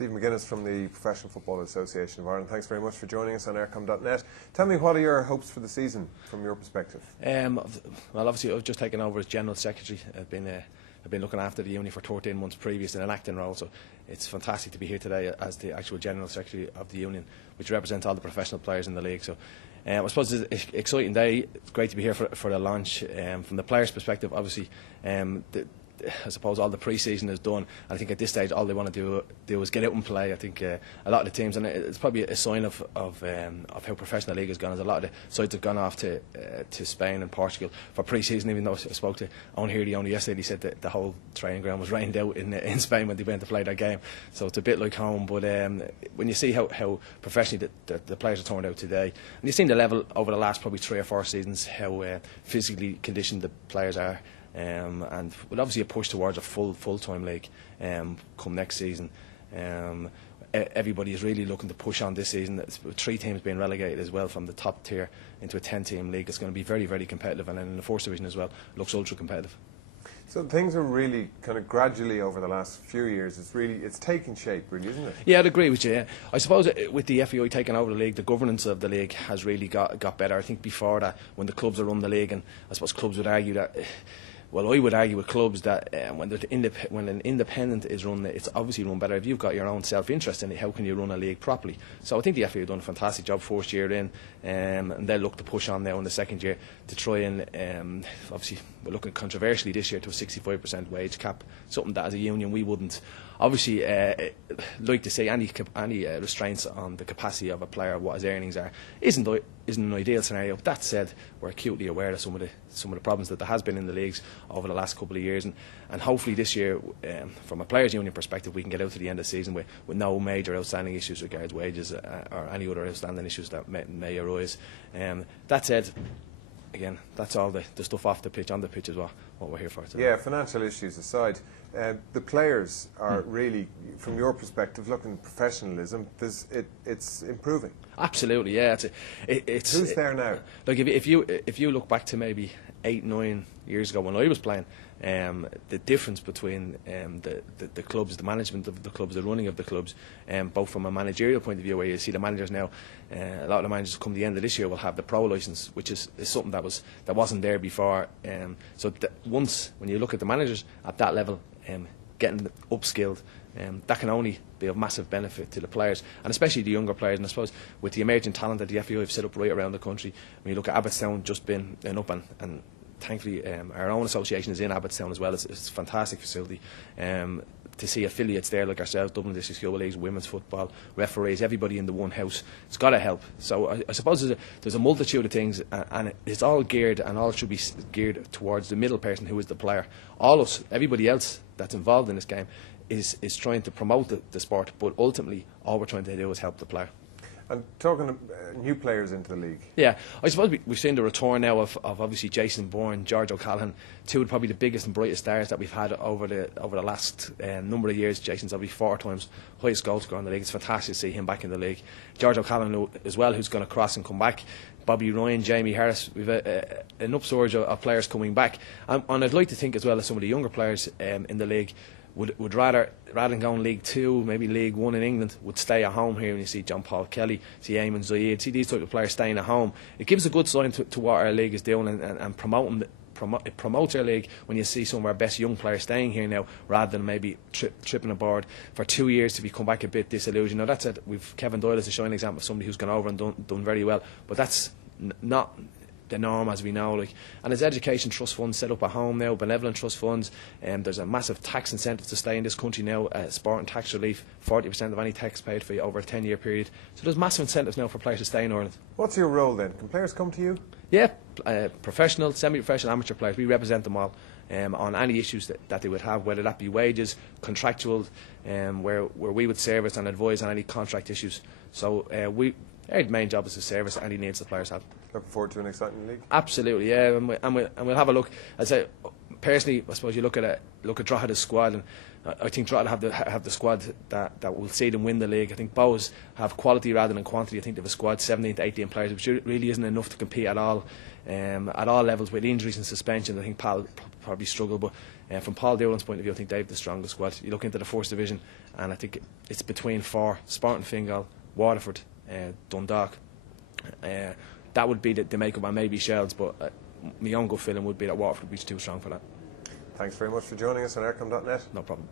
Steve McGuiness from the Professional Football Association of Ireland. Thanks very much for joining us on aircom.net. Tell me, what are your hopes for the season from your perspective? Well, obviously I've just taken over as General Secretary. I've been looking after the union for 13 months previous in an acting role, so it's fantastic to be here today as the actual General Secretary of the union, which represents all the professional players in the league. So I suppose it's an exciting day. It's great to be here for the launch. From the players' perspective, obviously, I suppose all the pre-season is done, and I think at this stage all they want to do is get out and play. I think a lot of the teams, and it's probably a sign of how professional the league has gone, as a lot of the sides have gone off to Spain and Portugal for pre-season. Even though I spoke to Owen Healy only yesterday, he said that the whole training ground was rained out in Spain when they went to play their game, so it's a bit like home. But when you see how professionally the players are turned out today, and you've seen the level over the last probably 3 or 4 seasons, how physically conditioned the players are. And with obviously a push towards a full-time league come next season. Everybody is really looking to push on this season. It's 3 teams being relegated as well from the top tier into a 10-team league. It's going to be very, very competitive, and then in the 4th division as well, looks ultra competitive. So things are really kind of gradually over the last few years. It's taking shape, really, isn't it? Yeah, I'd agree with you. Yeah. I suppose with the FAI taking over the league, the governance of the league has really got better. I think before that, when the clubs are run the league, and I suppose clubs would argue that. Well, I would argue with clubs that when an independent is run, it's obviously run better. If you've got your own self-interest in it, how can you run a league properly? So I think the FA have done a fantastic job first year in, and they'll look to push on now in the second year to try and, obviously we're looking controversially this year to a 65% wage cap, something that as a union we wouldn't obviously like to see. Any restraints on the capacity of a player, what his earnings are, isn't an ideal scenario. That said, we're acutely aware of some of the problems that there has been in the leagues over the last couple of years, and hopefully this year, from a players' union perspective, we can get out to the end of the season with no major outstanding issues regards wages or any other outstanding issues that may arise. That said, again, that's all the stuff off the pitch. On the pitch is what we're here for today. Yeah, financial issues aside, the players are really, from your perspective, looking at professionalism, it's improving. Absolutely, yeah. Who's there now? Like if you look back to maybe 8-9 years ago when I was playing, the difference between the clubs, the management of the clubs, the running of the clubs, both from a managerial point of view, where you see the managers now, a lot of the managers come the end of this year will have the pro licence, which is something that wasn't there before. So once when you look at the managers at that level, getting upskilled, that can only be of massive benefit to the players, and especially the younger players. And I suppose with the emerging talent that the FAI have set up right around the country, when you look at Abbottstown just been up, and thankfully our own association is in Abbottstown as well. It's a fantastic facility. To see affiliates there like ourselves, Dublin District School Leagues, women's football, referees, everybody in the one house, it's got to help. So I suppose there's a multitude of things, and it's all geared, and all should be geared towards the middle person, who is the player. All us, everybody else that's involved in this game is trying to promote the sport, but ultimately all we're trying to do is help the player. And talking new players into the league. Yeah, I suppose we've seen the return now of obviously Jason Bourne, George O'Callaghan, 2 of probably the biggest and brightest stars that we've had over the last number of years. Jason's obviously 4 times highest goal scorer in the league. It's fantastic to see him back in the league. George O'Callaghan as well, who's going to cross and come back. Bobby Ryan, Jamie Harris, we've an upsurge of players coming back, and I'd like to think as well as some of the younger players in the league would rather than go in League 2, maybe League 1 in England, would stay at home here. And you see John Paul Kelly, see Eamon Zaid, see these type of players staying at home. It gives a good sign to what our league is doing, and promoting it promotes our league when you see some of our best young players staying here now, rather than maybe tripping aboard for 2 years to come back a bit disillusioned. Now that's it. We've Kevin Doyle as a shining example of somebody who's gone over and done very well, but that's not the norm, as we know. And there's education trust funds set up at home now, benevolent trust funds, and there's a massive tax incentive to stay in this country now, sport and tax relief, 40% of any tax paid for you over a 10-year period. So there's massive incentives now for players to stay in Ireland. What's your role then? Can players come to you? Yeah, professional, semi-professional, amateur players, we represent them all on any issues that they would have, whether that be wages, contractual, where we would service and advise on any contract issues. So our main job is to service any needs the players have. Looking forward to an exciting league. Absolutely, yeah, and we'll have a look. I say personally, I suppose you look at Drogheda's squad, and I think Drogheda have the squad that will see them win the league. I think Bows have quality rather than quantity. I think they have a squad 17 to 18 players, which really isn't enough to compete at all levels with injuries and suspensions. I think probably struggle. But from Paul Doolan's point of view, I think they've the strongest squad. You look into the first division, and I think it's between 4: Sporting Fingal, Waterford, Dundalk. That would be the makeup, and maybe Shells, but my own gut feeling would be that Waterford would be too strong for that. Thanks very much for joining us on aircom.net. No problem.